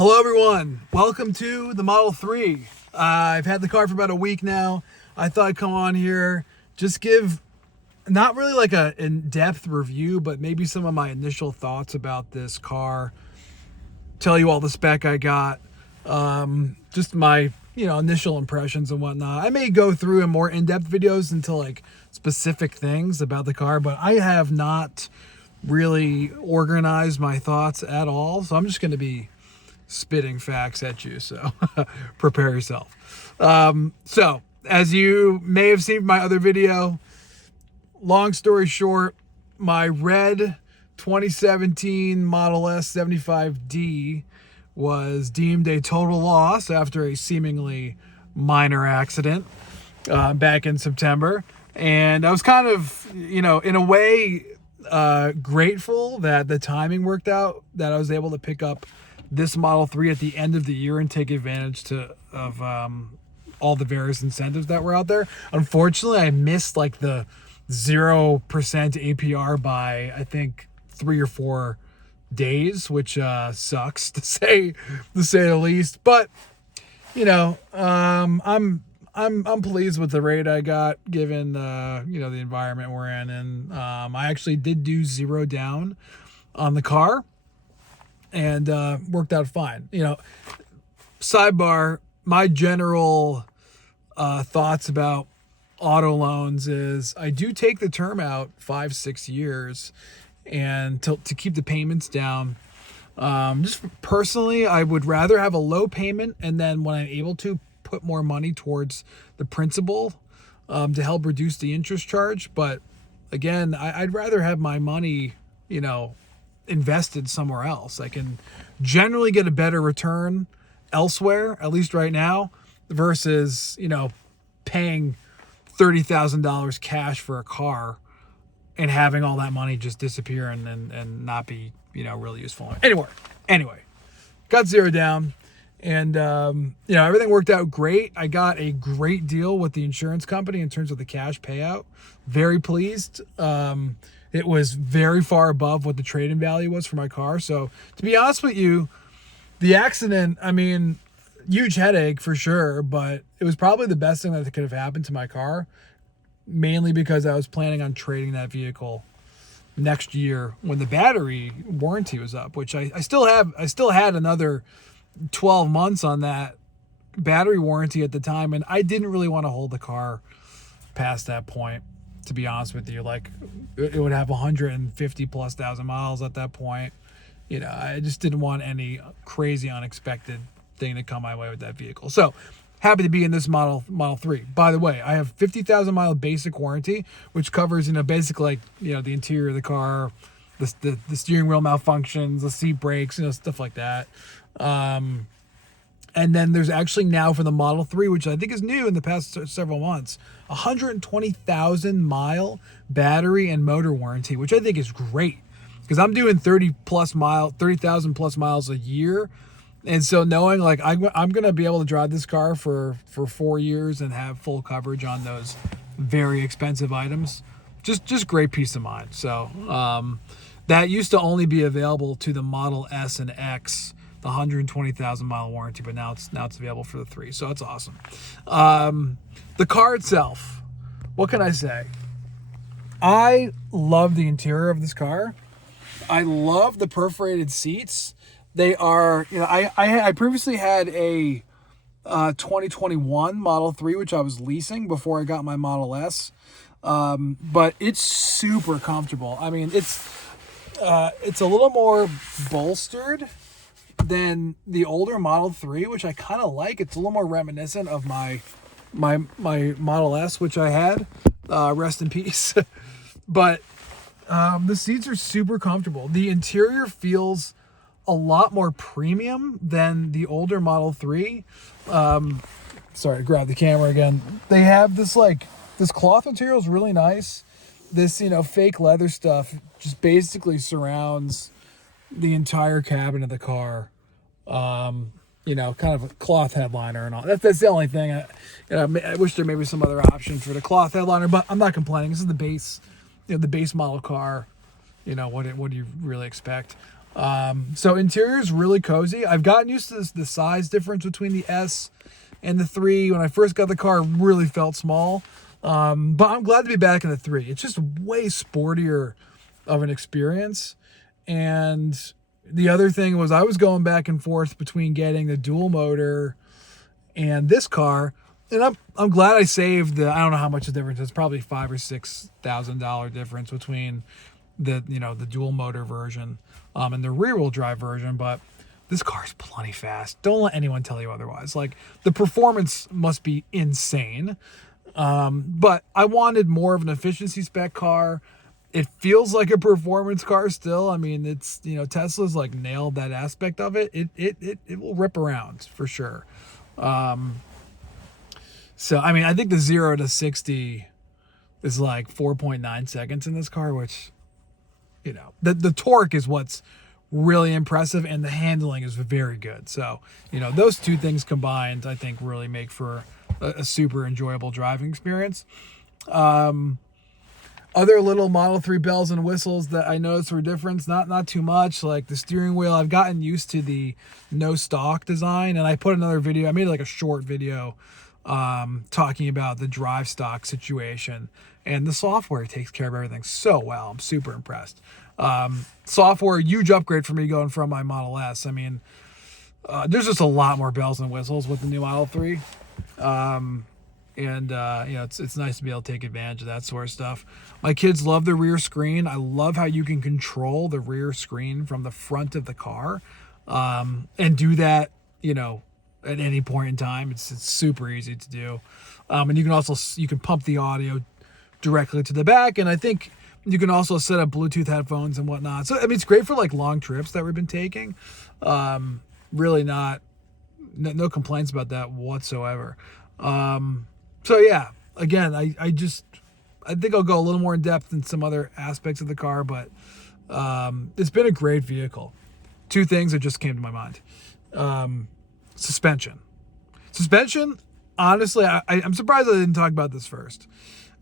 Hello everyone, welcome to the Model 3. I've had the car for about a week now. I thought I'd come on here, just give not really like a in-depth review, but maybe some of my initial thoughts about this car. Tell you all the spec I got, just my initial impressions and whatnot. I may go through in more in-depth videos into like specific things about the car, but I have not really organized my thoughts at all, so I'm just going to be spitting facts at you, so prepare yourself. So as you may have seen from my other video, long story short, my red 2017 Model S 75D was deemed a total loss after a seemingly minor accident back in September. And I was kind of, in a way, grateful that the timing worked out, that I was able to pick up this Model 3 at the end of the year and take advantage of all the various incentives that were out there. Unfortunately, I missed like the 0% APR by I think 3 or 4 days, which sucks to say the least. But I'm pleased with the rate I got given the environment we're in, and I actually did do 0 down on the car. And worked out fine. Sidebar, my general thoughts about auto loans is I do take the term out 5-6 years and to keep the payments down. Just personally, I would rather have a low payment and then when I'm able to put more money towards the principal to help reduce the interest charge. But again, I'd rather have my money, invested somewhere else. I can generally get a better return elsewhere, at least right now, versus, paying $30,000 cash for a car and having all that money just disappear and not be, really useful. Anyway, got 0 down and, everything worked out great. I got a great deal with the insurance company in terms of the cash payout. Very pleased. It was very far above what the trade-in value was for my car. So to be honest with you, the accident, huge headache for sure, but it was probably the best thing that could have happened to my car, mainly because I was planning on trading that vehicle next year when the battery warranty was up, which I still had another 12 months on that battery warranty at the time, and I didn't really want to hold the car past that point. To be honest with you, like it would have 150,000+ miles at that point. I just didn't want any crazy unexpected thing to come my way with that vehicle. So happy to be in this Model 3. By the way, I have 50,000 mile basic warranty, which covers, basically like, the interior of the car, the steering wheel malfunctions, the seat brakes, stuff like that. And then there's actually now for the Model 3, which I think is new in the past several months, 120,000 mile battery and motor warranty, which I think is great because I'm doing 30,000 plus miles a year. And so knowing like I'm going to be able to drive this car for 4 years and have full coverage on those very expensive items, just great peace of mind. So that used to only be available to the Model S and X, the 120,000 mile warranty, but now it's available for the 3. So that's awesome. The car itself, what can I say? I love the interior of this car. I love the perforated seats. They are, I previously had a 2021 Model 3, which I was leasing before I got my Model S. But it's super comfortable. It's a little more bolstered than the older Model 3, which I kind of like. It's a little more reminiscent of my Model S, which I had. Rest in peace. But the seats are super comfortable. The interior feels a lot more premium than the older Model 3. Sorry to grab the camera again. They have this cloth material is really nice. This, fake leather stuff just basically surrounds the entire cabin of the car. Kind of a cloth headliner and all. That's the only thing. I wish there may be some other option for the cloth headliner, but I'm not complaining. This is the base, the base model car. What do you really expect? So interior is really cozy. I've gotten used to the size difference between the S and the 3. When I first got the car, it really felt small. But I'm glad to be back in the 3. It's just way sportier of an experience. And the other thing was I was going back and forth between getting the dual motor and this car. And I'm glad I saved I don't know how much the difference is. Probably $5,000 or $6,000 difference between the dual motor version and the rear wheel drive version. But this car is plenty fast. Don't let anyone tell you otherwise. Like, the performance must be insane. But I wanted more of an efficiency spec car. It feels like a performance car still. I mean, it's, Tesla's like nailed that aspect of it. It will rip around for sure. So, I mean, I think the 0 to 60 is like 4.9 seconds in this car, which, the torque is what's really impressive, and the handling is very good. So, those two things combined, I think, really make for a super enjoyable driving experience. Other little Model 3 bells and whistles that I noticed were different, not too much. Like the steering wheel, I've gotten used to the no stock design, and I put another video, I made like a short video talking about the drive stock situation, and the software takes care of everything so well. I'm super impressed. Software, huge upgrade for me going from my Model S. I mean, there's just a lot more bells and whistles with the new Model 3. It's nice to be able to take advantage of that sort of stuff. My kids love the rear screen. I love how you can control the rear screen from the front of the car, and do that, at any point in time. It's super easy to do. And you can pump the audio directly to the back. And I think you can also set up Bluetooth headphones and whatnot. So, I mean, it's great for like long trips that we've been taking. Really no complaints about that whatsoever. So yeah, again, I think I'll go a little more in depth in some other aspects of the car, but it's been a great vehicle. Two things that just came to my mind. Suspension, honestly, I'm surprised I didn't talk about this first.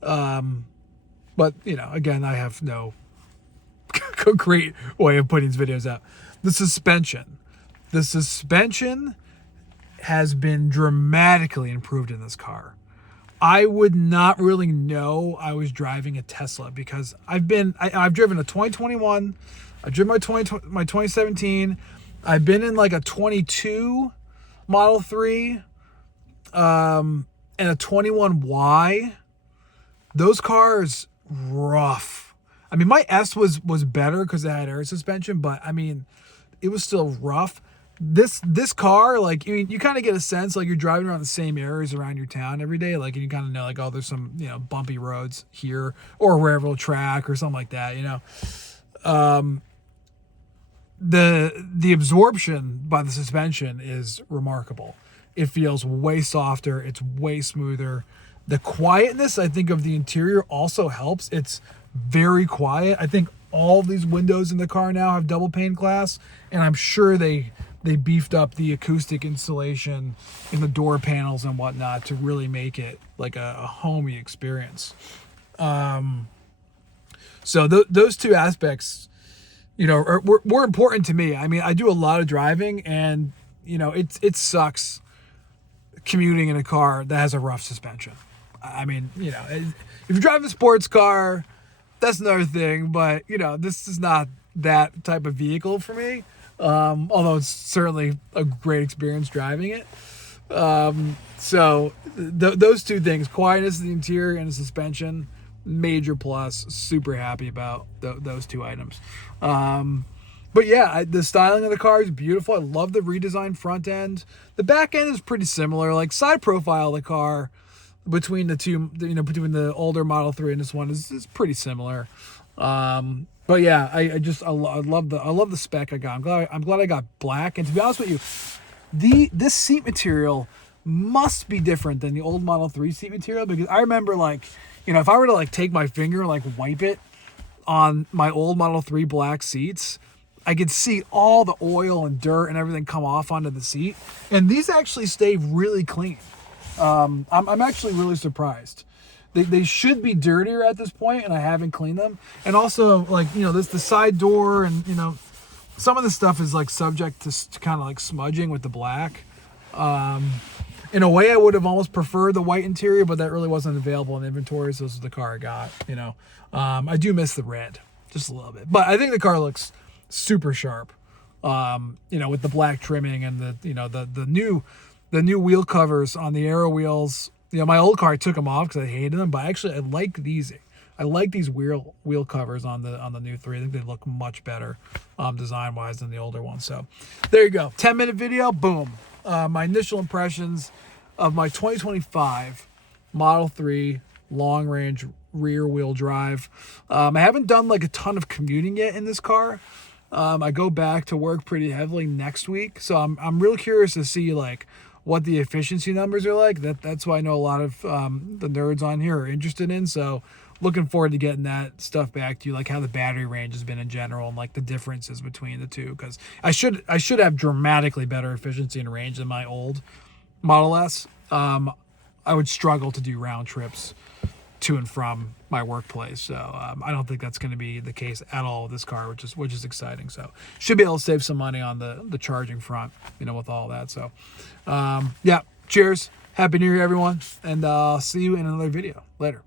But, again, I have no great way of putting these videos out. The suspension has been dramatically improved in this car. I would not really know I was driving a Tesla because I've driven a 2021, I've driven my 2017, I've been in like a 22 Model 3, and a 21Y. Those cars, rough. I mean, my S was better because it had air suspension, but I mean, it was still rough. This car, like, you kind of get a sense like you're driving around the same areas around your town every day, like, and you kind of know like, oh, there's some bumpy roads here or a railroad track or something like that. The absorption by the suspension is remarkable. It feels way softer. It's way smoother. The quietness, I think, of the interior also helps. It's very quiet. I think all these windows in the car now have double pane glass, and I'm sure they beefed up the acoustic insulation in the door panels and whatnot to really make it like a homey experience. So those two aspects, were important to me. I mean, I do a lot of driving, and it sucks commuting in a car that has a rough suspension. I mean, if you're driving a sports car, that's another thing, but this is not that type of vehicle for me. Although it's certainly a great experience driving it. So those two things, quietness of the interior and the suspension, major plus. Super happy about those two items. But yeah, the styling of the car is beautiful. I love the redesigned front end. The back end is pretty similar. Like, side profile of the car between the two, between the older Model 3 and this one is pretty similar. But yeah, I love the spec I got. I'm glad I got black. And to be honest with you, this seat material must be different than the old Model 3 seat material, because I remember, like, if I were to like take my finger and like wipe it on my old Model 3 black seats, I could see all the oil and dirt and everything come off onto the seat. And these actually stay really clean. I'm actually really surprised. They should be dirtier at this point, and I haven't cleaned them. And also, like, the side door and, some of the stuff is like subject to kind of like smudging with the black. In a way, I would have almost preferred the white interior, but that really wasn't available in inventory, so this is the car I got, you know. I do miss the red, just a little bit. But I think the car looks super sharp, you know, with the black trimming and the, you know, the new wheel covers on the aero wheels. You know, my old car, I took them off because I hated them, but actually I like these. I like these wheel covers on the new 3. I think they look much better design-wise than the older ones. So there you go. 10-minute video, boom. My initial impressions of my 2025 Model 3 long-range rear-wheel drive. I haven't done like a ton of commuting yet in this car. I go back to work pretty heavily next week, so I'm real curious to see like what the efficiency numbers are like. That's what I know a lot of the nerds on here are interested in. So looking forward to getting that stuff back to you, like how the battery range has been in general and like the differences between the two. Because I should have dramatically better efficiency and range than my old Model S. I would struggle to do round trips to and from my workplace. So I don't think that's going to be the case at all with this car, which is exciting. So should be able to save some money on the charging front, you know, with all that. So yeah, cheers. Happy New Year, everyone. And I'll see you in another video. Later.